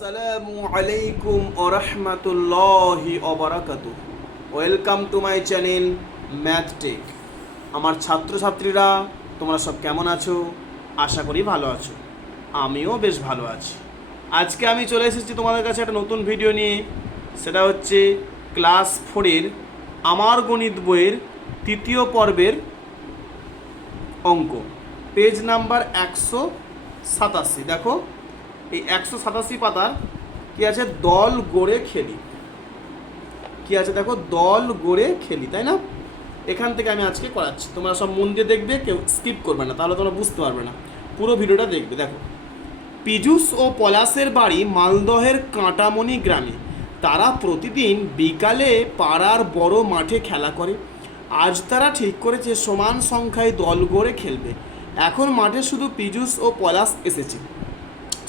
আসসালামু আলাইকুম ওয়া রাহমাতুল্লাহি ওয়া বারাকাতুহু। Welcome to my channel math tech. আমার ছাত্রছাত্রীরা তোমরা সব কেমন আছো? আশা করি ভালো আছো। আমিও বেশ ভালো আছি। আজকে আমি চলে এসেছি তোমাদের কাছে একটা নতুন ভিডিও নিয়ে। সেটা হচ্ছে ক্লাস 4-এর আমার গণিত বইয়ের তৃতীয় পর্বের অঙ্ক, পেজ নাম্বার 187। দেখো এই 187 পাতার কি আছে, দল গড়ে খেলি। কি আছে দেখো, দল গড়ে খেলি, তাই না? এখান থেকে আমি আজকে করাচ্ছি, তোমরা সব মন দিয়ে দেখবে, কেউ স্কিপ করবে না, তাহলে তোমরা বুঝতে পারবে না। পুরো ভিডিওটা দেখবে। দেখো, পীযূষ ও পলাশের বাড়ি মালদহের কাঁটামণি গ্রামে। তারা প্রতিদিন বিকালে পাড়ার বড় মাঠে খেলা করে। আজ তারা ঠিক করেছে সমান সংখ্যায় দল গড়ে খেলবে। এখন মাঠে শুধু পীযূষ ও পলাশ এসেছে।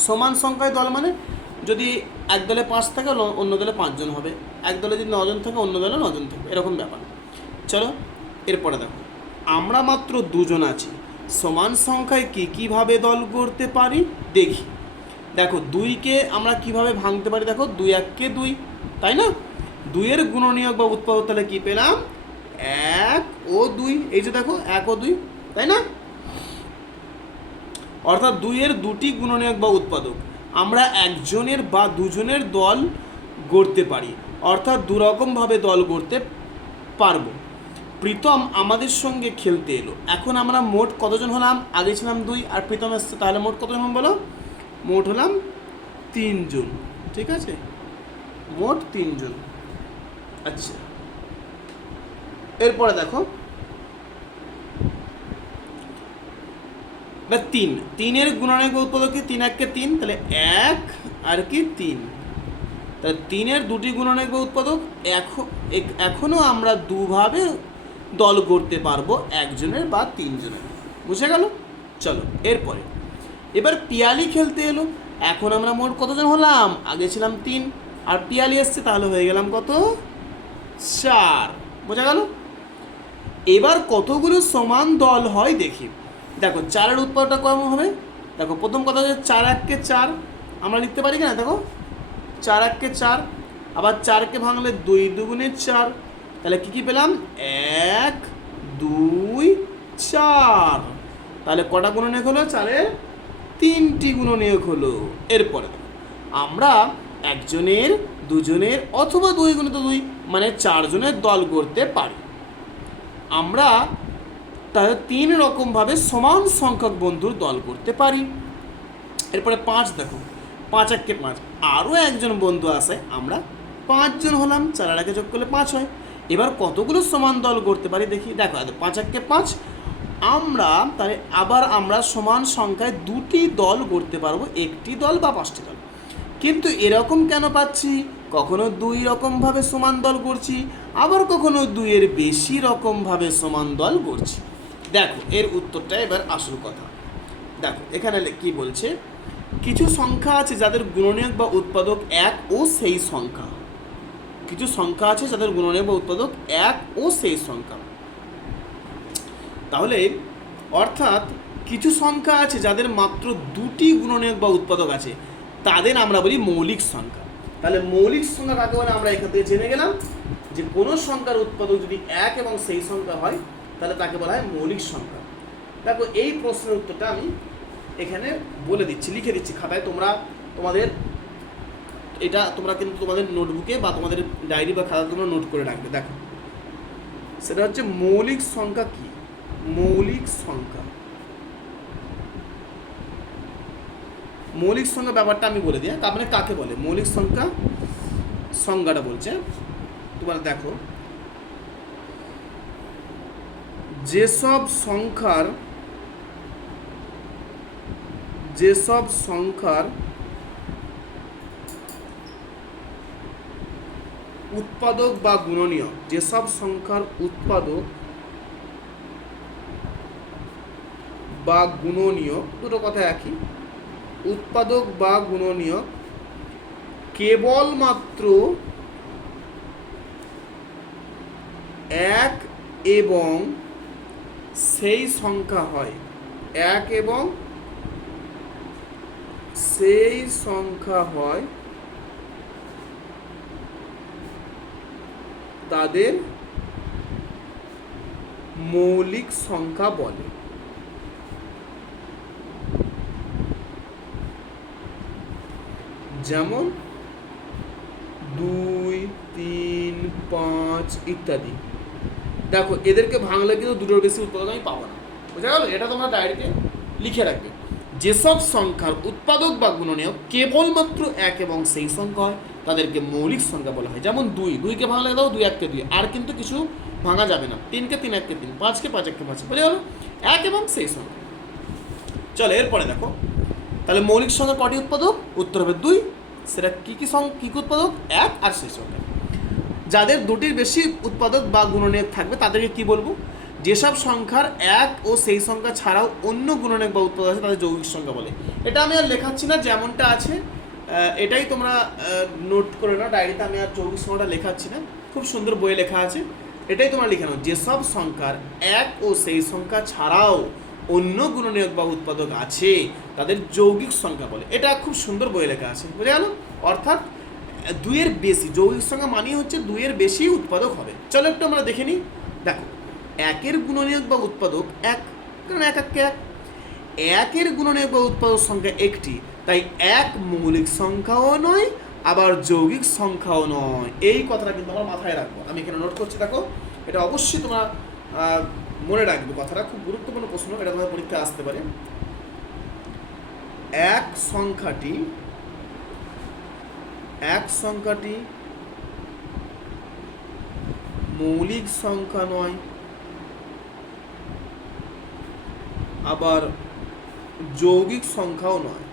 সমান সংখ্যায় দল মানে যদি এক দলে 5 থাকে অন্য দলে 5 জন হবে, এক দলে যদি 9 জন থাকে অন্য দলে 9 জন থাকবে, এরকম ব্যাপার। চলো এরপরে দেখো, আমরা মাত্র 2 জন আছি, সমান সংখ্যায় কীভাবে দল করতে পারি দেখি। দেখো 2কে আমরা কিভাবে ভাঙতে পারি, দেখো 2 1-কে 2, তাই না? 2-এর গুণনীয়ক বা উৎপাদক তাহলে কী পেলাম, 1 ও 2। এই যে দেখো 1 ও 2, তাই না? অর্থাৎ 2-এর দুটি গুণনীয়ক বা উৎপাদক আমরা একজনের বা দুজনের দল গড়তে পারি, অর্থাৎ দুরকমভাবে দল গড়তে পারবো। প্রীতম আমাদের সঙ্গে খেলতে এলো। এখন আমরা মোট কতজন হলাম? আগে ছিলাম 2 আর প্রীতম এসছে, তাহলে মোট কতজন বলো? মোট হলাম 3 জন। ঠিক আছে, মোট 3 জন। আচ্ছা, এরপরে দেখো 3-এর গুণনীয়ক উৎপাদক কি? 3 1-কে 3, তাহলে 1 আর কি 3। তাহলে 3-এর দুটি গুণনীয়ক উৎপাদক এখনও আমরা দুভাবে দল করতে পারবো, একজনের বা 3 জনের। বুঝে গেল? চলো এরপরে, এবার পিয়ালি খেলতে এলো। এখন আমরা মোট কতজন হলাম? আগে ছিলাম 3 আর পিয়ালি এসছে, তাহলে হয়ে গেলাম কত? 4। বোঝা গেল? এবার কতগুলো সমান দল হয় দেখি। দেখো 4-এর উৎপাদকটা কেমন হবে? দেখো প্রথম কথা হচ্ছে 4 1-কে 4 আমরা লিখতে পারি কিনা, দেখো 4 1-কে 4, আবার 4-কে ভাঙলে 2 2 4, তাহলে কী পেলাম? 1 2 4। তাহলে কটা গুণনীয়ক হলো? 4-এর 3টি গুণনীয়ক হলো। এরপরে আমরা একজনের, দুজনের অথবা 2 × 2 মানে 4 জনের দল করতে পারি। আমরা তাহলে 3 রকমভাবে সমান সংখ্যক বন্ধুর দল করতে পারি। এরপরে 5, দেখো 5 1-কে 5, আরও একজন বন্ধু আছে, আমরা 5 জন হলাম, 4 আর 1-কে যোগ করলে 5 হয়। এবার কতগুলো সমান দল করতে পারি দেখি। দেখো 5 1-কে 5, তাহলে আবার আমরা সমান সংখ্যায় 2টি দল করতে পারবো, 1টি দল বা 5টি দল। কিন্তু এরকম কেন পাচ্ছি? কখনো 2 রকমভাবে সমান দল করছি, আবার কখনো 2-এর বেশি রকমভাবে সমান দল করছি। দেখো এর উত্তরটা এবার আসল কথা। দেখো এখানে কি বলছে, কিছু সংখ্যা আছে যাদের গুণনীয়ক বা উৎপাদক 1 ও সেই সংখ্যা। কিছু সংখ্যা আছে যাদের গুণনীয়ক বা উৎপাদক 1 ও সেই সংখ্যা। তাহলে অর্থাৎ কিছু সংখ্যা আছে যাদের মাত্র 2টি গুণনীয়ক বা উৎপাদক আছে, তাদের আমরা বলি মৌলিক সংখ্যা। তাহলে মৌলিক সংখ্যা কাকে বলে আমরা এখান থেকে জেনে গেলাম, যে কোনো সংখ্যার উৎপাদক যদি 1 এবং সেই সংখ্যা হয় তাহলে তাকে বলা হয় মৌলিক সংখ্যা। দেখো এই প্রশ্নের উত্তরটা আমি এখানে বলে দিচ্ছি, লিখে দিচ্ছি খাতায়। তোমাদের এটা তোমরা কিন্তু তোমাদের নোটবুকে বা তোমাদের ডায়েরি বা খাতা তোমরা নোট করে রাখবে। দেখো সেটা হচ্ছে মৌলিক সংখ্যা কি। মৌলিক সংখ্যা, মৌলিক সংখ্যা ব্যাপারটা আমি বলে দিই। তার মানে কাকে বলে মৌলিক সংখ্যা, সংজ্ঞাটা বলছে। তোমরা দেখো, যেসব সংখ্যার উৎপাদক বা গুণনীয়ক, যেসব সংখ্যার উৎপাদক বা গুণনীয়ক, দুটো কথা একই, উৎপাদক বা গুণনীয়ক কেবলমাত্র 1 এবং সেই সংখ্যা হয়, 1 এবং সেই সংখ্যা হয় তাদের মৌলিক সংখ্যা বলে। যেমন 2, 3, 5 ইত্যাদি। দেখো এদেরকে ভাঙলে কিন্তু দুটোর বেশি উৎপাদক আমি পাবো না, বুঝা গেল? এটা তোমরা ডায়েরিতে লিখে রাখবে। যেসব সংখ্যার উৎপাদক বা গুণনীয়ক কেবলমাত্র এক এবং সেই সংখ্যা হয় তাদেরকে মৌলিক সংখ্যা বলা হয়। যেমন 2কে ভাঙলে দাও 2 1 কে 2, আর কিন্তু কিছু ভাঙা যাবে না। 3কে 3 1 কে 3, 5কে 5 1 কে 5, বুঝে গেল? এক এবং সেই সংখ্যা। চলো এরপরে দেখো, তাহলে মৌলিক সংখ্যা কটি উৎপাদক? উত্তর হবে 2। সেটা কি কি উৎপাদক? এক আর সেই সংখ্যা। যাদের দুটির বেশি উৎপাদক বা গুণনীয়ক থাকবে তাদেরকে কি বলবো? যেসব সংখ্যার এক ও সেই সংখ্যা ছাড়াও অন্য গুণনীয়ক বা উৎপাদক আছে তাদের যৌগিক সংখ্যা বলে। এটা আমি আর লেখাচ্ছি না, যেমনটা আছে এটাই তোমরা নোট করে নাও ডায়েরিতে। আমি আর যৌগিক সংখ্যাটা লেখাচ্ছি না, খুব সুন্দর বইয়ে লেখা আছে, এটাই তোমরা লিখে নাও। যেসব সংখ্যার এক ও সেই সংখ্যা ছাড়াও অন্য গুণনীয়ক বা উৎপাদক আছে তাদের যৌগিক সংখ্যা বলে। এটা খুব সুন্দর বইয়ে লেখা আছে, বুঝে গেল? অর্থাৎ 2-এর বেশি, যৌগিক সংখ্যা মানেই হচ্ছে 2-এর বেশি উৎপাদক হবে। চলো একটু আমরা দেখে নিই। দেখো, একের গুণনীয়ক বা উৎপাদক এক, কারণ এক এককে এক। একের গুণনীয়ক বা উৎপাদক সংখ্যা একটি, তাই এক মৌলিক সংখ্যাও নয় আবার যৌগিক সংখ্যাও নয়। এই কথাটা কিন্তু আমরা মাথায় রাখবো। আমি এখানে নোট করছি, দেখো এটা অবশ্যই তোমরা মনে রাখবে। কথাটা খুব গুরুত্বপূর্ণ প্রশ্ন, এটা তোমাদের পরীক্ষায় আসতে পারে। এক সংখ্যাটি মৌলিক সংখ্যা নয় আবার যৌগিক সংখ্যাও নয়।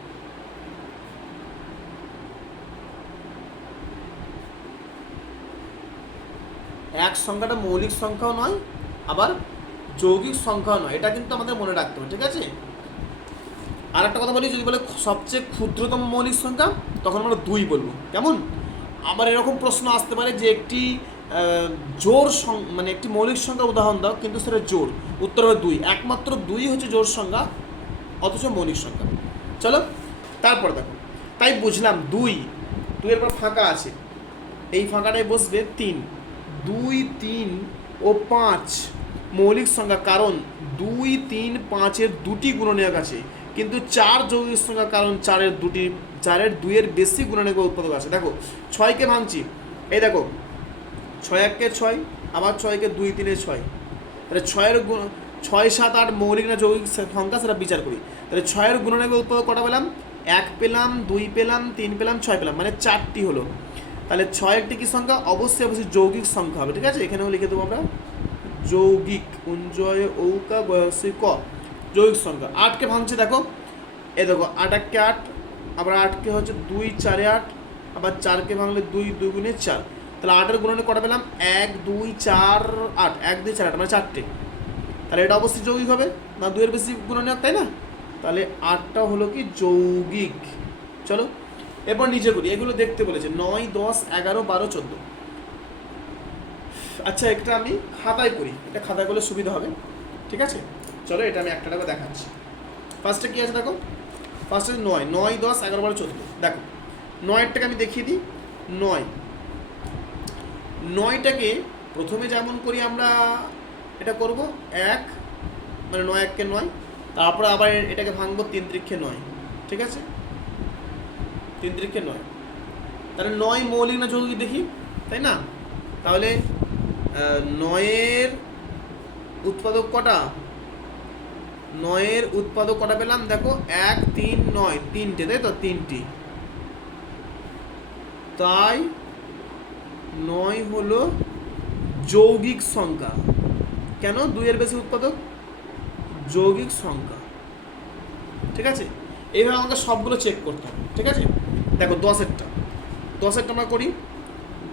এক সংখ্যাটা মৌলিক সংখ্যাও নয় আবার যৌগিক সংখ্যাও নয়, এটা কিন্তু আমাদের মনে রাখতে হবে, ঠিক আছে? আর একটা কথা বলি, যদি বলে সবচেয়ে ক্ষুদ্রতম মৌলিক সংখ্যা তখন আমরা 2 বলবো। কেমন? আবার এরকম প্রশ্ন আসতে পারে যে একটি জোড় মানে একটি মৌলিক সংখ্যা উদাহরণ দাও, কিন্তু সেটা জোড়, উত্তর হবে 2। একমাত্র 2 হচ্ছে জোড় সংখ্যা, অথচ মৌলিক সংখ্যা। চলো তারপর দেখো, তাই বুঝলাম 2 এর পর ফাঁকা আছে, এই ফাঁকাটায় বসবে 3। 2, 3 ও 5 মৌলিক সংখ্যা, কারণ 2, 3, 5-এর 2টি গুণনীয়ক আছে, কিন্তু 4 যৌগিক সংখ্যা, কারণ 4-এর 2-এর বেশি গুণনীয়ক বা উৎপাদক আছে। দেখো 6কে ভাঙছি, এই দেখো 6 1 কে 6, আবার 6কে 2 3 6, তাহলে 6 7 8 মৌলিক না যৌগিক সংখ্যা সেটা বিচার করি। তাহলে 6-এর গুণনীয়ক বা উৎপাদক কটা পেলাম? 1 পেলাম, 2 পেলাম, 3 পেলাম, 6 পেলাম, মানে 4টি হলো। তাহলে 6 একটি কি সংখ্যা? অবশ্যই যৌগিক সংখ্যা হবে, ঠিক আছে? এখানেও লিখে দেবো আমরা যৌগিক, উঞ্জয় ঔকা বয়সী ক, যৌগিক সংখ্যা। 8কে ভাঙছে, দেখো এ দেখো 8 1 কে 8, আবার 8কে হচ্ছে 2 4 8, আবার 4কে ভাঙলে 2 2 গুণে 4। তাহলে 8-এর গুণনে কটা পেলাম? 1 2 4 8, 1 2 4 8, মানে 4টে। তাহলে এটা অবশ্যই যৌগিক হবে না, 2-এর বেশি গুণনীয়ক, তাই না? তাহলে 8টা হলো কি যৌগিক। চলো এরপর নিচে করি, এগুলো দেখতে বলেছে 9 10 11 12 14। আচ্ছা একটা আমি খাতায় করি, এটা খাতায় করলে সুবিধা হবে, ঠিক আছে? চলো এটা আমি একটা দেখাচ্ছি। ফার্স্টে কি আছে দেখো, ফার্স্টে 9 9 10 11 12 14। দেখো 9-টাকে আমি দেখিয়ে দিই। 9টাকে প্রথমে যেমন করি আমরা এটা করব 1, মানে 9 1 কে 9, তারপরে আবার এটাকে ভাঙবো 3 3 9, ঠিক আছে? 3 3 9, তাহলে 9 মৌলিক না যৌগিক দেখি, তাই না? তাহলে 9-এর উৎপাদক কটা? 9-এর উৎপাদক কটা পেলাম? দেখো 1 3 9, 3টে, তাই তো? 3টি, তাই 9 হলো যৌগিক সংখ্যা। কেন? 2-এর বেশি উৎপাদক, যৌগিক সংখ্যা, ঠিক আছে? এইভাবে আমাকে সবগুলো চেক করতে হবে, ঠিক আছে? দেখো 10-এরটা আমরা করি।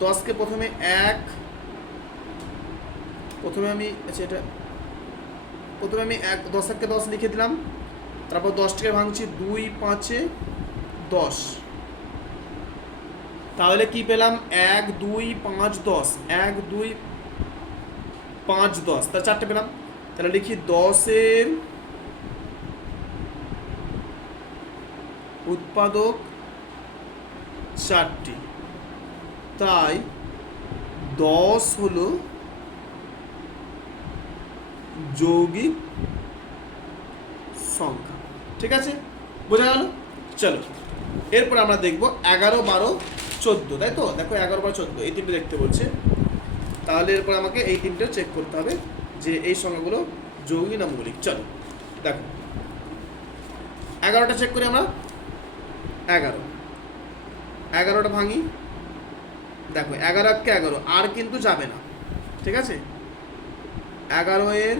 10কে প্রথমে 1, প্রথমে আমি 10 1 কে 10 লিখে দিলাম, তারপর 10টাকে ভাঙছি 2 5 10। তাহলে কি পেলাম? 1 2 5 10, 1 2 5 10, তাহলে 4টে পেলাম। তাহলে লিখি 10-এর উৎপাদক 4টি, তাই 10 হলো যৌগিক সংখ্যা। ঠিক আছে, বোঝা গেল? চলো এরপর আমরা দেখব 11, 12, 14, তাই তো? দেখো 11, 12, 14 এই তিনটে দেখতে বলছে। তাহলে এরপর আমাকে এই তিনটে চেক করতে হবে যে এই সংখ্যাগুলো যৌগিক না মৌলিক। চলো দেখো 11টা চেক করি আমরা। 11টা ভাঙি। দেখো 11 কে 11 আর কিন্তু যাবে না। ঠিক আছে, 11 এর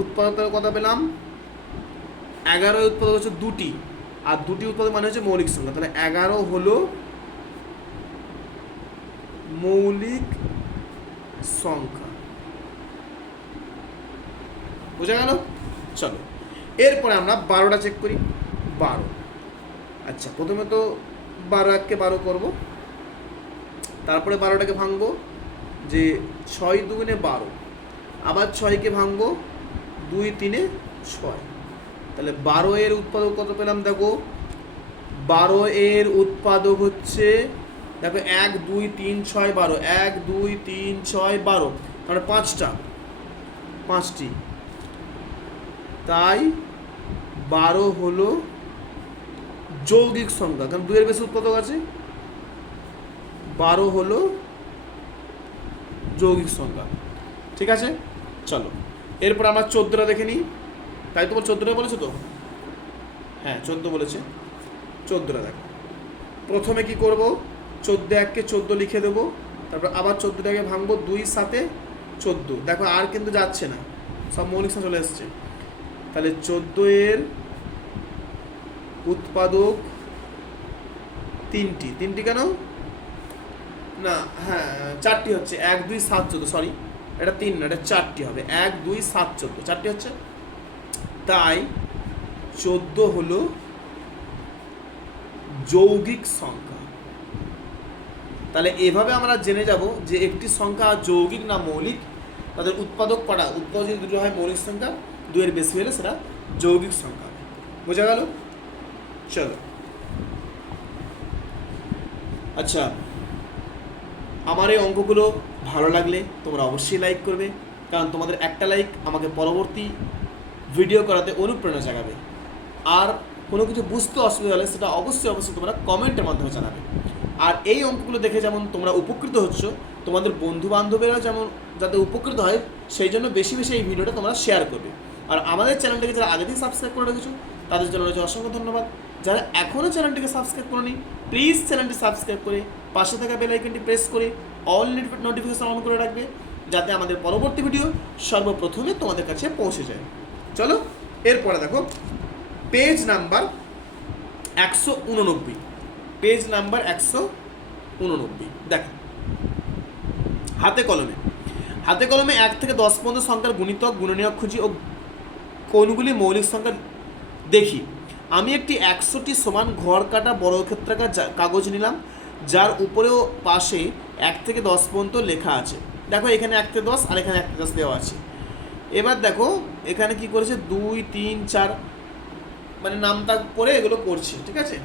উৎপাদকের কথা পেলাম। 11 এর উৎপাদক হচ্ছে দুটি, আর দুটি উৎপাদক মানে হচ্ছে মৌলিক সংখ্যা। তাহলে 11 হলো মৌলিক সংখ্যা। বোঝা গেল? চলো এরপরে আমরা 12টা চেক করি। 12, আচ্ছা প্রথমে তো 12 এককে 12 করবো, তারপরে 12টাকে ভাঙবো যে 6 দুগুণে 12, আবার 6কে ভাঙবো 2 3 6। তাহলে 12 এর উৎপাদক কত পেলাম? দেখো 12 এর উৎপাদক হচ্ছে, দেখো 1 2 3 6 12, 1 2 3 6 12, মানে 5টি। তাই 12 হলো যৌগিক সংখ্যা, কারণ 2 এর বেশি উৎপাদক আছে। 12 হলো যৌগিক সংখ্যা। ঠিক আছে, চলো এরপর আমরা 14টা দেখে নিই। তাই তোমার 14টা বলেছে তো? হ্যাঁ 14 বলেছে। 14টা দেখো, প্রথমে কি করব? 14 এককে 14 লিখে দেবো, তারপর আবার 14টাকে ভাঙবো 2 7 14। দেখো আর কিন্তু যাচ্ছে না, সব মৌলিক সংখ্যা চলে এসছে। তাহলে 14 এর উৎপাদক তিনটি কেন না? হ্যাঁ 4টি হচ্ছে, 1 2 7 14, সরি এটা 3 না, এটা 4টি হবে। 1 2 7 14, 4টি হচ্ছে। তাই 14 হলো যৌগিক সংখ্যা। তাহলে এভাবে আমরা জেনে যাব যে একটি সংখ্যা যৌগিক না মৌলিক, তাদের উৎপাদক যদি দুটো হয় মৌলিক সংখ্যা, 2 এর বেশি হলে সেটা যৌগিক সংখ্যা। বোঝা গেল? চলো আচ্ছা, আমার এই অঙ্কগুলো ভালো লাগলে তোমরা অবশ্যই লাইক করবে, কারণ তোমাদের একটা লাইক আমাকে পরবর্তী ভিডিও করাতে অনুপ্রেরণা জাগাবে। আর কোনো কিছু বুঝতে অসুবিধা হলে সেটা অবশ্যই তোমরা কমেন্টের মাধ্যমে জানাবে। আর এই অঙ্কগুলো দেখে যেমন তোমরা উপকৃত হচ্ছ, তোমাদের বন্ধু বান্ধবেরা যেমন যাতে উপকৃত হয়, সেই জন্য বেশি এই ভিডিওটা তোমরা শেয়ার করবে। আর আমাদের চ্যানেলটিকে যারা আগে থেকে সাবস্ক্রাইব করে রেখেছো তাদের জন্য রয়েছে অসংখ্য ধন্যবাদ। যারা এখনও চ্যানেলটিকে সাবস্ক্রাইব করোনি, প্লিজ চ্যানেলটি সাবস্ক্রাইব করে পাশে থাকা বেল আইকনটি প্রেস করে অল নোটিফিকেশন অন করে রাখবে, যাতে আমাদের পরবর্তী ভিডিও সর্বপ্রথমে তোমাদের কাছে পৌঁছে যায়। চলো এরপরে দেখো পেজ নাম্বার 189। পেজ নাম্বার 189 দেখো, হাতে কলমে 1 থেকে 10 পর্যন্ত সংখ্যার গুণিতক গুণনীয়ক খুঁজি ও কোনগুলি মৌলিক সংখ্যা দেখি। আমি একটি 100টি সমান ঘর কাটা বর্গক্ষেত্রাকার কাগজ নিলাম, যার উপরেও পাশে 1 থেকে 10 পর্যন্ত লেখা আছে। দেখো এখানে 1 থেকে 10 আর এখানে 1 থেকে 10 দেওয়া আছে। এবার দেখো এখানে কি করেছে 2 3 4 মানে নামটা করে এগুলো করছি। ঠিক আছে,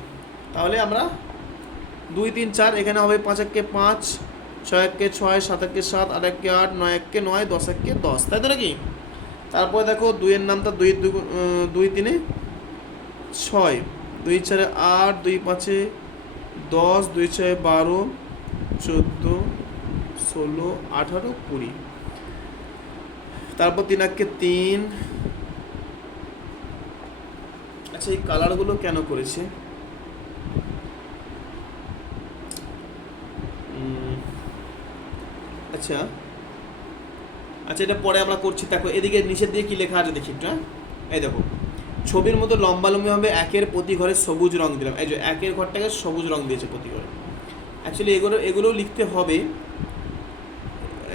তাহলে আমরা 2 3 4 এখানে হবে 5 1 5, 6 1 6, 7 1 7, 8 1 8, 9 1 9, 10 1 10, তাই তো নাকি? তারপরে দেখো 2 এর নামটা 2 3 6, 2 4 8, 2 5 10, 2 6 12, 14 16 18 20। তারপর 3 1 3। আচ্ছা এই কালারগুলো কেন করেছে? আচ্ছা এটা পরে আমরা করছি। দেখো এদিকে নিচের দিকে কি লেখা আছে দেখি একটু। এই দেখো ছবির মতো লম্বাভাবে 1-এর প্রতি ঘরে সবুজ রং দিলাম। এই যে 1-এর ঘরটাকে সবুজ রং দিয়েছে প্রতি ঘরে। অ্যাকচুয়ালি এগুলো লিখতে হবে।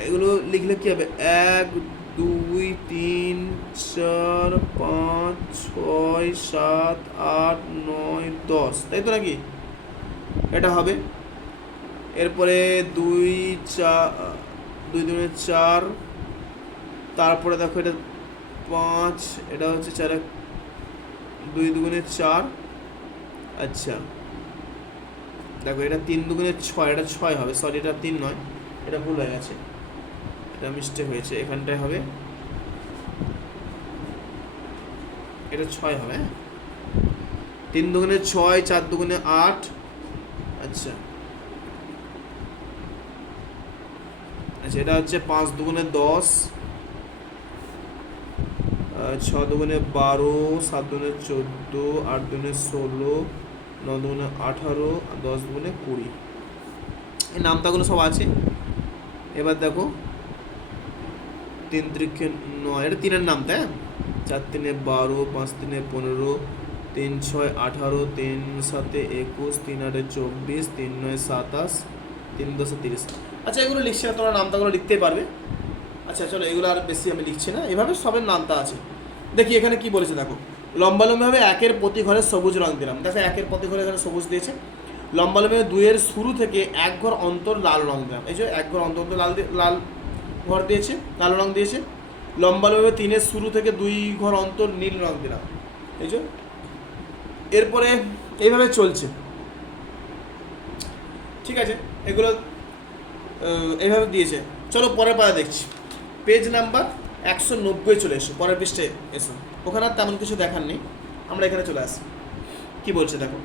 এগুলো লিখলে কি হবে? 1 2 3 4 5 6 7 8 9 10, তাই তো নাকি? এটা হবে। এরপরে 2 4 2 2 4, তারপরে দেখো এটা 5, এটা হচ্ছে 4 2 2 4। আচ্ছা দেখো এটা 3 2 6, এটা 6 হবে, সরি এটা 3 নয়, এটা ভুল হয়ে গেছে, এটা মিস্টেক হয়েছে, এখানটায় হবে এটা 6 হবে। হ্যাঁ, 3 দুগুণে 6, 4 দুগুণে 8। আচ্ছা আচ্ছা, এটা হচ্ছে 5 দুগুণে 10, 6 দুগুণে 12, 7 দুগুণে 14, 8 দুগুণে 16, 9 দুগুণে 18, আর 10 দুগুণে 20। এই নামতাগুলো সব আছে। এবার দেখো 3 3 9, এটা 3-এর নামতা। হ্যাঁ, 4 3 12, 5 3 15, 3 6 18, 3 7 21, 3 8 24, 3 9 27, 3 10 30। আচ্ছা, এগুলো লিখছি না, তোমরা নামতাগুলো লিখতেই পারবে। আচ্ছা চলো, এগুলো আর বেশি আমি লিখছি না, এভাবে সবের নামতা আছে। দেখি এখানে কি বলেছে, দেখো লম্বালম্বিভাবে 1-এর প্রতি ঘরে সবুজ রং দিলাম। দেখো 1-এর প্রতি ঘরে এখানে সবুজ দিয়েছে। লম্বালম্বিভাবে 2-এর শুরু থেকে 1 ঘর অন্তর লাল রং দিলাম। এই যে 1 ঘর অন্তর লাল ঘর দিয়েছে, লাল রং দিয়েছে। লম্বালম্বিভাবে 3-এর শুরু থেকে 2 ঘর অন্তর নীল রং দিলাম। এই যে এরপরে এইভাবে চলছে। ঠিক আছে, এগুলো এইভাবে দিয়েছে। চলো পরের পাতা দেখছি। পেজ নাম্বার 190 চলে এসো, পরের পৃষ্ঠে এসো। ওখানে আর তেমন কিছু দেখার নেই, আমরা এখানে চলে আসি। কি বলছে দেখো,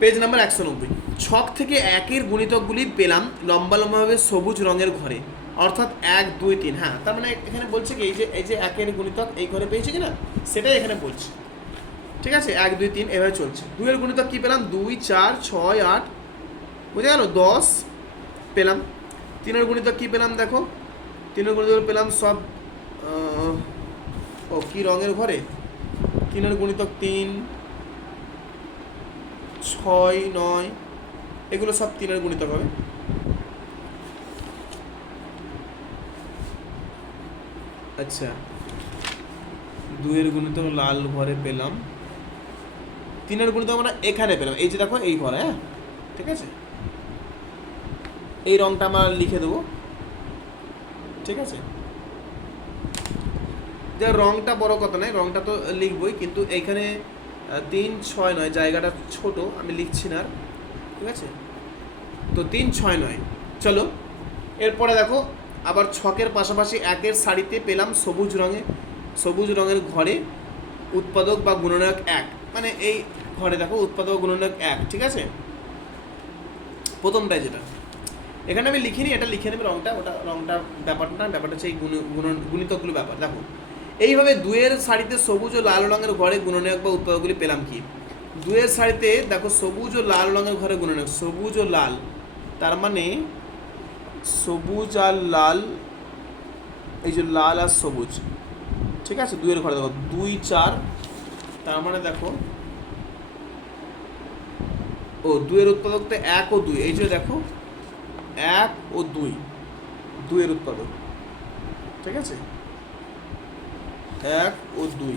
পেজ নাম্বার 190। ছক থেকে 1-এর গুণিতকগুলি পেলাম লম্বালম্বভাবে সবুজ রঙের ঘরে, অর্থাৎ 1 2 3। হ্যাঁ, তার মানে এখানে বলছে কি এই যে 1-এর গুণিতক এই ঘরে পেয়েছে কিনা সেটাই এখানে বলছে। ঠিক আছে, 1 2 3 এভাবে চলছে। 2-এর গুণিতক কী পেলাম, 2 4 6 8, বুঝে গেল, 10 পেলাম। 3-এর গুণিতক কী পেলাম, দেখো 3-এর গুণিতক পেলাম সব কি রঙের ঘরে। 3-এর গুণিতক 3 6 9, এগুলো সব 3-এর গুণিতক হবে। আচ্ছা, 2-এর গুণিতক লাল ঘরে পেলাম। 3-এর গুণিতক আমরা এখানে পেলাম, এই যে দেখো এই ঘরে। হ্যাঁ, ঠিক আছে, এই রংটা আমরা লিখে দেবো। ঠিক আছে, যে রংটা বড় কথা নয়, রংটা তো লিখবই, কিন্তু এইখানে 3 6 9 জায়গাটা ছোট, আমি লিখছি না। ঠিক আছে, তো 3 6 9। চলো এরপরে দেখো, আবার ছকের পাশাপাশি 1-এর সারিতে পেলাম সবুজ রঙের ঘরে উৎপাদক বা গুণনায়ক 1। মানে এই ঘরে দেখো উৎপাদক গুণনায়ক 1। ঠিক আছে, প্রথমটাই যেটা এখানে আমি লিখিনি, এটা লিখে নেবে রংটা, রংটা ব্যাপারটা হচ্ছে এই গুণিতকগুলো ব্যাপার। দেখো এইভাবে 2-এর সারিতে সবুজ ও লাল রঙের ঘরে গুণনায়ক বা উৎপাদকগুলি পেলাম কি, 2-এর সারিতে দেখো সবুজ ও লাল রঙের ঘরে গুণনায়ক, সবুজ ও লাল, তার মানে সবুজ আর লাল, এই যে লাল আর সবুজ। ঠিক আছে, 2-এর ঘরে দেখো 2 4, তার মানে দেখো 2-এর উৎপাদক তো 1 ও 2, এই যে দেখো 1 ও 2, 2-এর উৎপাদক। ঠিক আছে, 1 ও 2।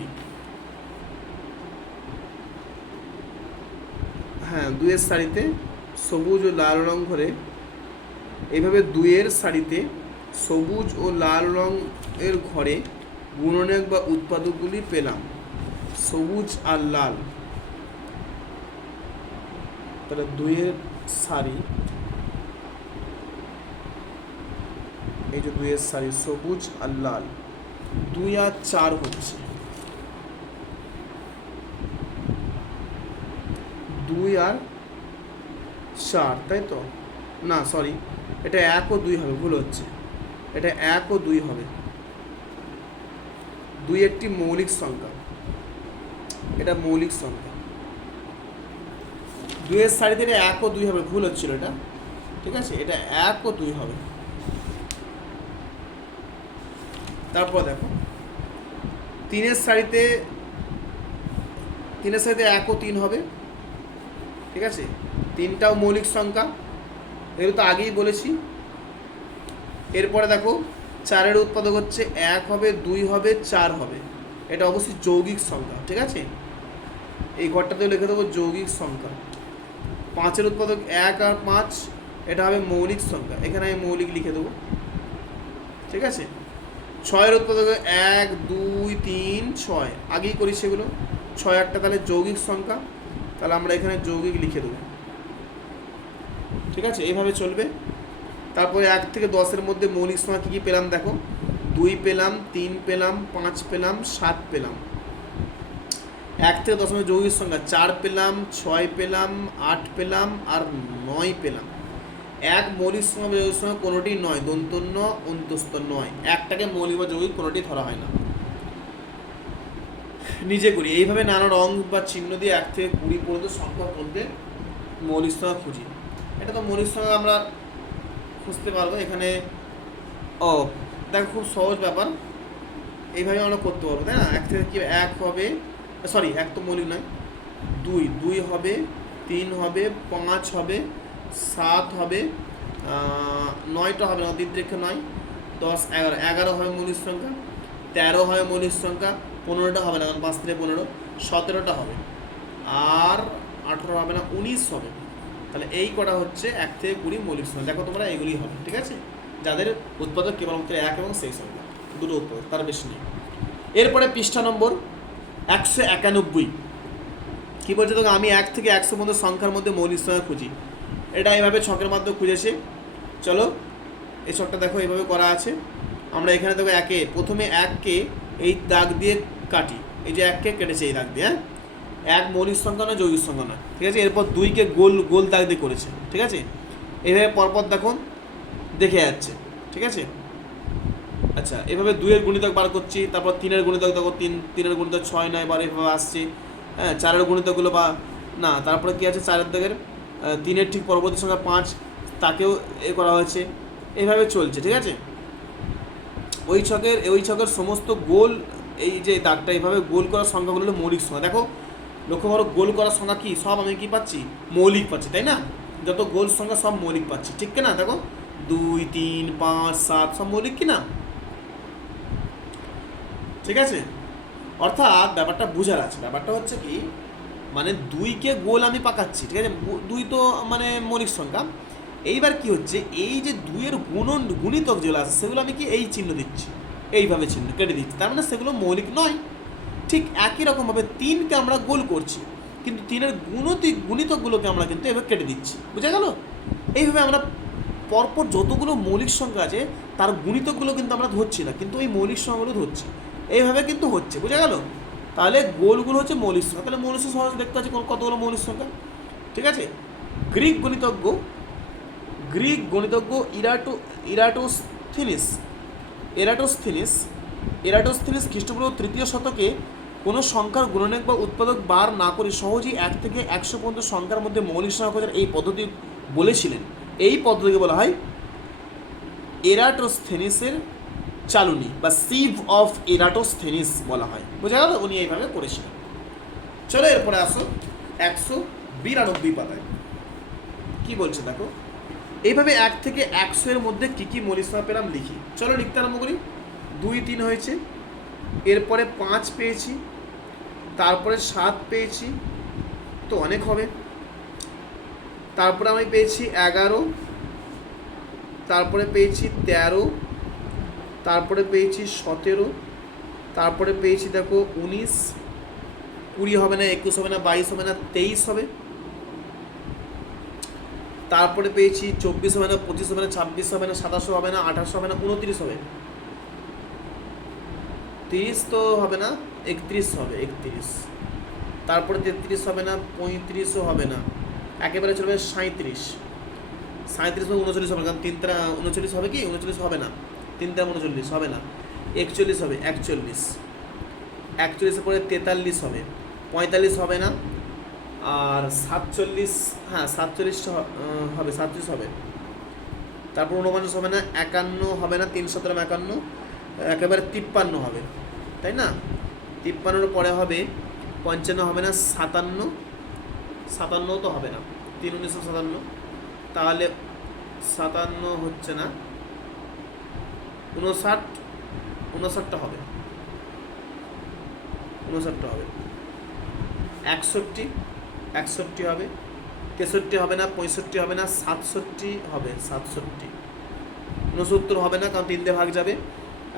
হ্যাঁ, 2-এর সারিতে সবুজ ও লাল রং ঘরে, এইভাবে 2-এর সারিতে সবুজ ও লাল রঙের ঘরে গুণনায়ক বা উৎপাদকগুলি পেলাম, সবুজ আর লাল। তাহলে 2-এর সারি, এই যে 2-এর সারি সবুজ আর লাল, 2 আর 4 হচ্ছে, 2 আর 4, তাই তো? না সরি, এটা 1 ও 2 হবে, ভুল হচ্ছে, এটা 1 ও 2 হবে। 2 একটি মৌলিক সংখ্যা, এটা মৌলিক সংখ্যা। 2-এর সারিতে এটা 1 ও 2 হবে, ভুল হচ্ছিল এটা। ঠিক আছে, এটা 1 ও 2 হবে। তারপর দেখো 3-এর সারিতে 1 ও 3 হবে। ঠিক আছে, 3টাও মৌলিক সংখ্যা, এগুলো তো আগেই বলেছি। এরপরে দেখো 4-এর উৎপাদক হচ্ছে 1 হবে, 2 হবে, 4 হবে, এটা অবশ্যই যৌগিক সংখ্যা। ঠিক আছে, এই ঘরটাতেও লিখে দেবো যৌগিক সংখ্যা। 5-এর উৎপাদক 1 আর 5, এটা হবে মৌলিক সংখ্যা, এখানে আমি মৌলিক লিখে দেবো। ঠিক আছে, 6-এর উৎপাদক 1 2 3 6, আগেই করি সেগুলো। 6 একটা তাহলে যৌগিক সংখ্যা, তাহলে আমরা এখানে যৌগিক লিখে দেবো। ঠিক আছে, এইভাবে চলবে। তারপরে 1 থেকে 10-এর মধ্যে মৌলিক সংখ্যা কী কী পেলাম দেখো, 2 পেলাম, 3 পেলাম, 5 পেলাম, 7 পেলাম। 1 থেকে 10 মধ্যে যৌগিক সংখ্যা 4 পেলাম, 6 পেলাম, 8 পেলাম আর 9 পেলাম। এক মৌলিক সংখ্যা বা যৌগিক সংখ্যা কোনোটি নয়, দন্তন্য অন্তস্থ নয়, একটাকে মৌলিক বা যৌগিক কোনোটি ধরা হয় না। নিজে করি এইভাবে নানা রং বা চিহ্ন দিয়ে 1 থেকে 20 পর্যন্ত সংখ্যার মধ্যে মৌলিক সংখ্যা খুঁজি। এটা তো মৌলিক সংখ্যা আমরা খুঁজতে পারবো এখানে। ও দেখো খুব সহজ ব্যাপার, এইভাবে আমরা করতে পারবো, তাই না? 1 থেকে কি 1 হবে, সরি 1 তো মৌলিক নয়, 2 হবে, 3 হবে, 5 হবে, 7 হবে, 9টা হবে না, অতিরিক্ত 9, 10, 11 হবে মৌলিক সংখ্যা, 13 হবে মৌলিক সংখ্যা, 15টা হবে না কারণ 5 থেকে 15, 17টা হবে, আর 18 হবে না, 19 হবে। তাহলে এই কটা হচ্ছে 1 থেকে 20 মৌলিক সংখ্যা। দেখো তোমরা এগুলি হবে, ঠিক আছে, যাদের উৎপাদক কেবলমাত্র 1 এবং সেই সংখ্যা, দুটো উৎপাদক, তার বেশি নেই। এরপরে পৃষ্ঠা নম্বর 191 কী বলছে দেখো, আমি 1 থেকে 100 পর্যন্ত সংখ্যার মধ্যে মৌলিক সংখ্যা খুঁজি। এটা এইভাবে ছকের মাধ্যমে খুঁজেছে। চলো এই ছকটা দেখো এইভাবে করা আছে। আমরা এখানে দেখো প্রথমে 1কে এই দাগ দিয়ে কাটি, এই যে 1কে কেটেছে এই দাগ দিয়ে, হ্যাঁ, 1 মৌলিক সংখ্যা নয়, যৌগিক সংখ্যা নয়, ঠিক আছে। এরপর 2কে গোল দাগ দিয়ে করেছে, ঠিক আছে। এইভাবে পরপর দেখো দেখে যাচ্ছে, ঠিক আছে। আচ্ছা, এভাবে 2-এর গুণিতক বার করছি, তারপর 3-এর গুণিতক দেখো, 3-এর গুণিতক 6, 9, 12 এভাবে আসছে, হ্যাঁ। 4-এর গুণিতকগুলো বা না, তারপরে কী আছে 4-এর দাগের 3-এর ঠিক পরবর্তী সংখ্যা 5, তাকেও করা হয়েছে, এইভাবে চলছে, ঠিক আছে। ওই ছকের সমস্ত গোল, এই যে দাগটা এইভাবে গোল করার সংখ্যাগুলো হলো মৌলিক সংখ্যা। দেখো লক্ষ্য করো, গোল করার সংখ্যা কি সব আমি কি পাচ্ছি, মৌলিক পাচ্ছি, তাই না? যত গোল সংখ্যা সব মৌলিক পাচ্ছি, ঠিক কিনা? দেখো 2, 3, 5, 7 সব মৌলিক কিনা, ঠিক আছে। অর্থাৎ ব্যাপারটা বোঝার আছে। ব্যাপারটা হচ্ছে কি, মানে 2কে গোল আমি পাকাচ্ছি, ঠিক আছে, 2 তো মানে মৌলিক সংখ্যা। এইবার কি হচ্ছে, এই যে 2-এর গুণিতক যেগুলো আছে সেগুলো আমি কি এই চিহ্ন দিচ্ছি, এইভাবে চিহ্ন কেটে দিচ্ছি, তার মানে সেগুলো মৌলিক নয়। ঠিক একই রকমভাবে 3কে আমরা গোল করছি, কিন্তু 3-এর গুণিতকগুলোকে আমরা কিন্তু এভাবে কেটে দিচ্ছি, বুঝা গেল? এইভাবে আমরা পরপর যতগুলো মৌলিক সংখ্যা আছে তার গুণিতকগুলো কিন্তু আমরা ধরছি না, কিন্তু এই মৌলিক সংখ্যাগুলো ধরছি, এইভাবে কিন্তু হচ্ছে, বুঝা গেল? তাহলে গোলগুলো হচ্ছে মৌলিক সংখ্যা। তাহলে মৌলিক সংখ্যা সহজে দেখতে পাচ্ছি কতগুলো মৌলিক সংখ্যা, ঠিক আছে। গ্রিক গণিতজ্ঞ এরাটোস্থিনিস খ্রিস্টপূর্ব 3য় শতকে কোনো সংখ্যার গুণনীয়ক বা উৎপাদক বার না করে সহজেই 1 থেকে 100 পর্যন্ত সংখ্যার মধ্যে মৌলিক সংখ্যা খোঁজার এই পদ্ধতি বলেছিলেন। এই পদ্ধতিকে বলা হয় এরাটোস্থেনিসের চালুনি বা সিভ অফ এরাটোস্থেনিস বলা হয়, বোঝা গেল? উনি এইভাবে করেছিলেন। চলো এরপরে আসো 192 পাতায় কি বলছে দেখো। এইভাবে 1 থেকে 100-এর মধ্যে কী কী মৌলিক সংখ্যা পেলাম লিখি। চলো লিখতে আরম্ভ করি। 2, 3 হয়েছে, এরপরে 5 পেয়েছি, তারপরে 7 পেয়েছি, তো অনেক হবে। তারপরে আমি পেয়েছি 11, তারপরে পেয়েছি 13, তারপরে পেয়েছি 17, তারপরে পেয়েছি দেখো 19, 20 হবে না, 21 হবে না, 22 হবে না, 23 হবে। তারপরে পেয়েছি 24 হবে না, 25 হবে না, 26 হবে না, 27 হবে না, 28 হবে না, 29 হবে, 30 তো হবে না, 31 হবে, 31। তারপরে 33 হবে না, 35ও হবে না, একেবারে চলবে 37। 37 হবে, 39 হবে, কারণ 3 টা 39 হবে কি, 39 হবে না, 3 টা 39 হবে না, 41 হবে, 41। 41-এর পরে 43 হবে, 45 হবে না, আর 47, হ্যাঁ 47টা হবে, 47 হবে। তারপর 49 হবে না, 51 হবে না, 3 17 51, একেবারে 53 হবে, তাই না? 53-এর পরে হবে 55 হবে না, 57 তো হবে না, 3 1957, তাহলে 57 হচ্ছে না, 59টা হবে, 59টা হবে। 61 হবে, 63 হবে না, 65 হবে না, 67 হবে, 67। 69 হবে না, কারণ 3 দিয়ে ভাগ যাবে।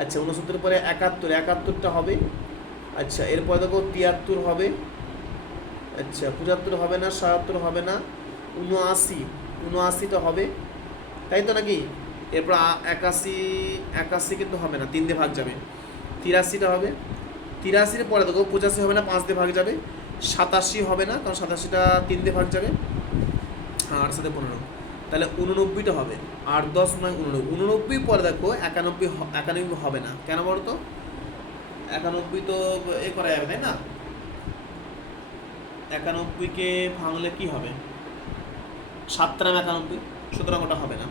আচ্ছা 69-এর পরে 71টা হবে। আচ্ছা এরপরে দেখো 73 হবে, আচ্ছা 75 হবে না, 77 হবে না, 79টা হবে, তাই তো নাকি? এরপর 81 কিন্তু হবে না, 3 দিয়ে ভাগ যাবে। 83টা হবে, 83 পরে দেখো 85 হবে না, 5 দিয়ে ভাগ যাবে। 87 হবে না, কারণ 87টা 3 দিয়ে ভাগ যাবে, 8 সাথে 15, তাহলে 89টা হবে। 8 10 9 89 পরে দেখো 91 হবে না, কেন বলো তো? 91 তো এ করা যাবে তাই না, 91কে ভাঙলে কি হবে? 7 91, সুতরাং ওটা হবে না।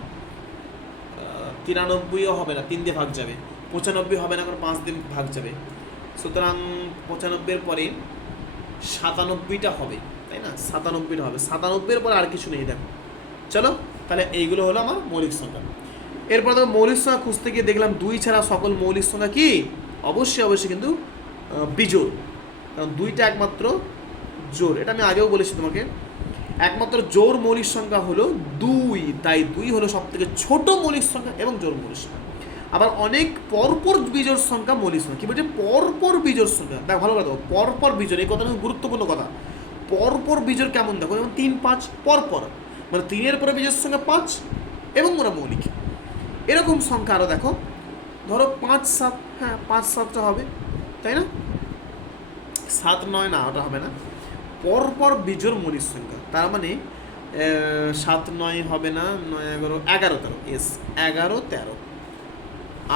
93ও হবে না, 3 দিয়ে ভাগ যাবে। 95 হবে না, কারণ 5 দিয়ে ভাগ যাবে, সুতরাং 95 পরে 97টা হবে তাই না, 97টা হবে। 97 পরে আর কিছু নেই দেখো। চলো, তাহলে এইগুলো হলো আমার মৌলিক সংখ্যা। এরপর দেখো মৌলিক সংখ্যা খুঁজতে গিয়ে দেখলাম 2 ছাড়া সকল মৌলিক সংখ্যা কি? অবশ্যই কিন্তু বিজোড়, কারণ 2টা একমাত্র জোড়। এটা আমি আগেও বলেছি তোমাকে, একমাত্র জোড় মৌলিক সংখ্যা হলো 2, তাই 2 হলো সব থেকে ছোট মৌলিক সংখ্যা এবং জোড় মৌলিক সংখ্যা। আবার অনেক পরপর বিজোড় সংখ্যা মৌলিক সংখ্যা। কি বলছে? পরপর বিজোড় সংখ্যা। দেখ ভালো কথা, পরপর বিজোড়, এই কথাটা গুরুত্বপূর্ণ কথা। পরপর বিজোড় কেমন দেখো, যেমন 3 5 পরপর, মানে 3-এর পরে বিজোড় সংখ্যা 5 এবং ওরা মৌলিক। এরকম সংখ্যা আরও দেখো, ধরো 5 7, হ্যাঁ 5 7টা হবে তাই না, 7 9 না, ওটা হবে না। পরপর বিজোড় মৌলিক সংখ্যা, তার মানে 7 9 হবে না, 9 11 11 13, এস 11 13,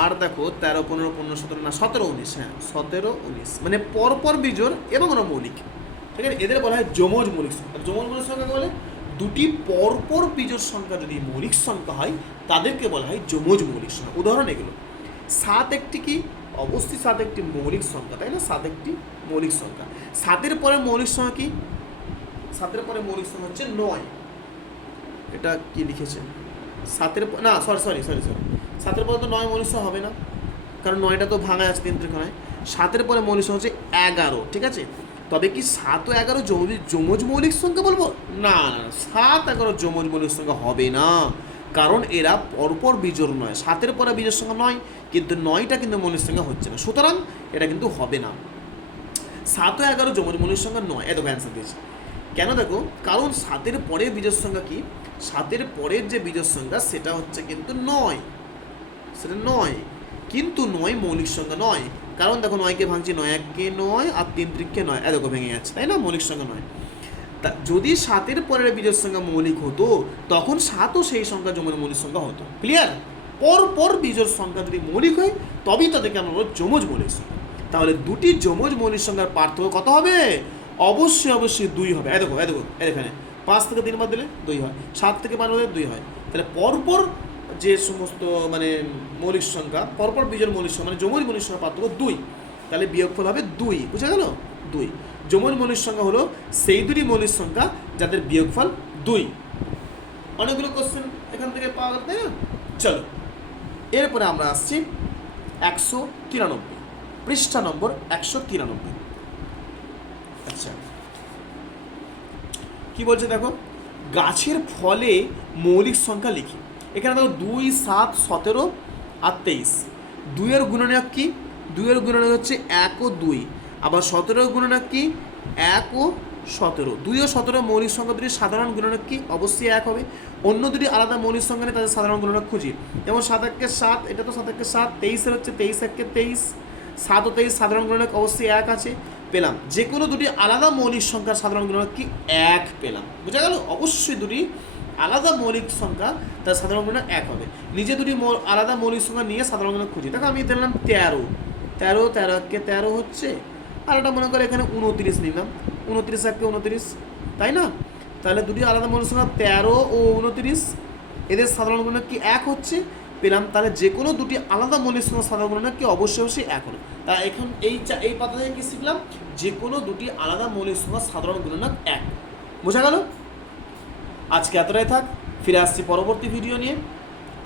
আর দেখো 13 15 15 17 না 17 19, হ্যাঁ 17 19, মানে পরপর বিজোড় এবং ওরা মৌলিক। ঠিক আছে, এদের বলা হয় যমজ মৌলিক সংখ্যা। যমজ মৌলিক সংখ্যাকে বলে দুটি পরপর বিজোড় সংখ্যা যদি মৌলিক সংখ্যা হয় তাদেরকে বলা হয় যমজ মৌলিক সংখ্যা। উদাহরণ এগুলো, 7 একটি কি? অবশ্যই 7 একটি মৌলিক সংখ্যা তাই না, 7 একটি মৌলিক সংখ্যা। 7-এর পরে মৌলিক সংখ্যা কি? 7-এর পরে মৌলিক সংখ্যা হচ্ছে 9। এটা কি লিখেছে? 7-এর না, সরি 7-এর পরে তো 9 মৌলিক সংখ্যা হবে না, কারণ 9টা তো ভাঙা আছে 3 ত্রিকোণায়। 7-এর পরে মৌলিক সংখ্যা হচ্ছে 11, ঠিক আছে। তবে কি 7 ও 11 যমজ মৌলিক সংখ্যা বলবো? না, 7 11 যমজ মৌলিক সংখ্যা হবে না, কারণ এরা পরপর বিজোড় নয়। 7-এর পরে বিজোড় সংখ্যা 9, কিন্তু 9টা কিন্তু মৌলিক সংখ্যা হচ্ছে না, সুতরাং এটা কিন্তু হবে না। 7 ও 11 যমজ মৌলিক সংখ্যা নয়, এত অ্যান্সার দিয়েছে। কেন দেখো, কারণ 7-এর পরে বিজোড় সংখ্যা কি? 7-এর পরের যে বিজোড় সংখ্যা সেটা হচ্ছে কিন্তু 9, সেটা 9, কিন্তু 9 মৌলিক সংখ্যা নয়। কারণ দেখো 9কে ভাঙছি, 9 1-কে 9 আর 3 3-কে 9, এত ভেঙে যাচ্ছে তাই না, মৌলিক সংখ্যা নয়। তা যদি 7-এর পরের বিজোড় সংখ্যা মৌলিক হতো, তখন 7ও সেই সংখ্যা যমজ মৌলিক সংখ্যা হতো। ক্লিয়ার? পরপর বিজোড় সংখ্যা যদি মৌলিক হয় তবেই তাদেরকে আমরা বলবো যমজ মৌলিক সংখ্যা। তাহলে দুটি যমজ মৌলিক সংখ্যার পার্থক্য কত হবে? অবশ্যই 2 হবে। এখানে 5 থেকে 3 বাদ দিলে 2 হয়, 7 থেকে 5 বাদ দিলে 2 হয়। তাহলে পরপর যে সমস্ত মানে মৌলিক সংখ্যা, পরপর বিজোড় মৌলিক সংখ্যা মানে যমজ মৌলিক সংখ্যার পার্থক্য 2, তাহলে বিয়োগফল হবে 2। বুঝা গেল? 2 যমজ মৌলিক সংখ্যা হলো সেই দুটি মৌলিক সংখ্যা যাদের বিয়োগফল 2। অনেকগুলো কোশ্চেন এখান থেকে পাওয়া গেল তাই না। চলো, এরপরে আমরা আসছি 193, পৃষ্ঠা নম্বর 193। আচ্ছা, কি বলছে দেখো, গাছের ফলে মৌলিক সংখ্যা লিখি। এখানে দেখো 2 7 17 আর 23। 2-এর গুণনীয়ক কি? 2-এর গুণনীয়ক হচ্ছে 1 ও 2। আবার 17-এর গুণনীয়ক কি? 1 ও 17। 2 ও 17 মৌলিক সংখ্যা দুটি সাধারণ গুণনীয়ক কি? অবশ্যই 1 হবে। অন্য দুটি আলাদা মৌলিক সংখ্যা নিয়ে তাদের সাধারণ গুণনীয়ক খুঁজি। যেমন 7 1-কে 7, এটা তো 7 1-কে 7, 23-এর হচ্ছে 23 1-কে 23, 7 ও 23 সাধারণ গুণনীয়ক অবশ্যই 1 আছে, পেলাম। যে কোনো দুটি আলাদা মৌলিক সংখ্যার সাধারণ গুণনীয়ক কি? 1 পেলাম। বুঝা গেল? অবশ্যই দুটি আলাদা মৌলিক সংখ্যা তার সাধারণ গুণনীয়ক 1 হবে। নিজে দুটি আলাদা মৌলিক সংখ্যা নিয়ে সাধারণ গুণনীয়ক খুঁজি। দেখো আমি দিলাম 13, 13 1-কে 13 হচ্ছে, আর এটা মনে করে এখানে 29 নিলাম, 29 1-কে 29, তাই না। তাহলে দুটি আলাদা মৌলিক সংখ্যা 13 ও 29, এদের সাধারণ গুণনীয়ক কি? 1 হচ্ছে, পেলাম। তাহলে যে কোনো দুটি আলাদা মৌলিক সংখ্যার সাধারণ গুণনীয়ক কি? অবশ্যই 1 হবে। তা এখন এই পাতা থেকে কি শিখলাম? যে কোনো দুটি আলাদা মৌলিক সংখ্যার সাধারণ গুণনীয়ক 1। বোঝা গেল? আজকে এতটাই থাক, ফিরে আসছি পরবর্তী ভিডিও নিয়ে।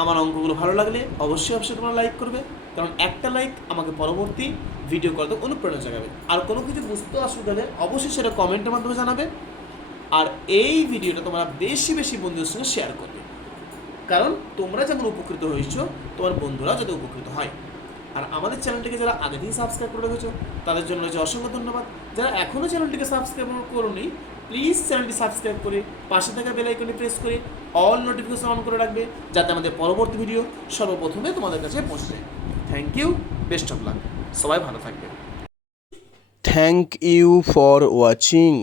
আমার অঙ্কগুলো ভালো লাগলে অবশ্যই তোমরা লাইক করবে, কারণ একটা লাইক আমাকে পরবর্তী ভিডিও করতে অনুপ্রেরণা জাগাবে। আর কোনো কিছু বুঝতে অসুবিধা হলে অবশ্যই সেটা কমেন্টের মাধ্যমে জানাবে। আর এই ভিডিওটা তোমরা বেশি বন্ধুদের সঙ্গে শেয়ার করবে, কারণ তোমরা যেমন উপকৃত হয়েছো তোমার বন্ধুরাও যাতে উপকৃত হয়। আর আমাদের চ্যানেলটিকে যারা আগে থেকে সাবস্ক্রাইব করে রেখেছো তাদের জন্য রয়েছে অসংখ্য ধন্যবাদ। যারা এখনও চ্যানেলটিকে সাবস্ক্রাইব করোনি প্লিজ চ্যানেলটি সাবস্ক্রাইব করে পাশে থাকা বেল আইকনটি প্রেস করে অল নোটিফিকেশন অন করে রাখবে, যাতে আমাদের পরবর্তী ভিডিও সর্বপ্রথমে তোমাদের কাছে পৌঁছে যায়। Thank you, best of luck, সবাই ভালো থাকবে। Thank you for watching.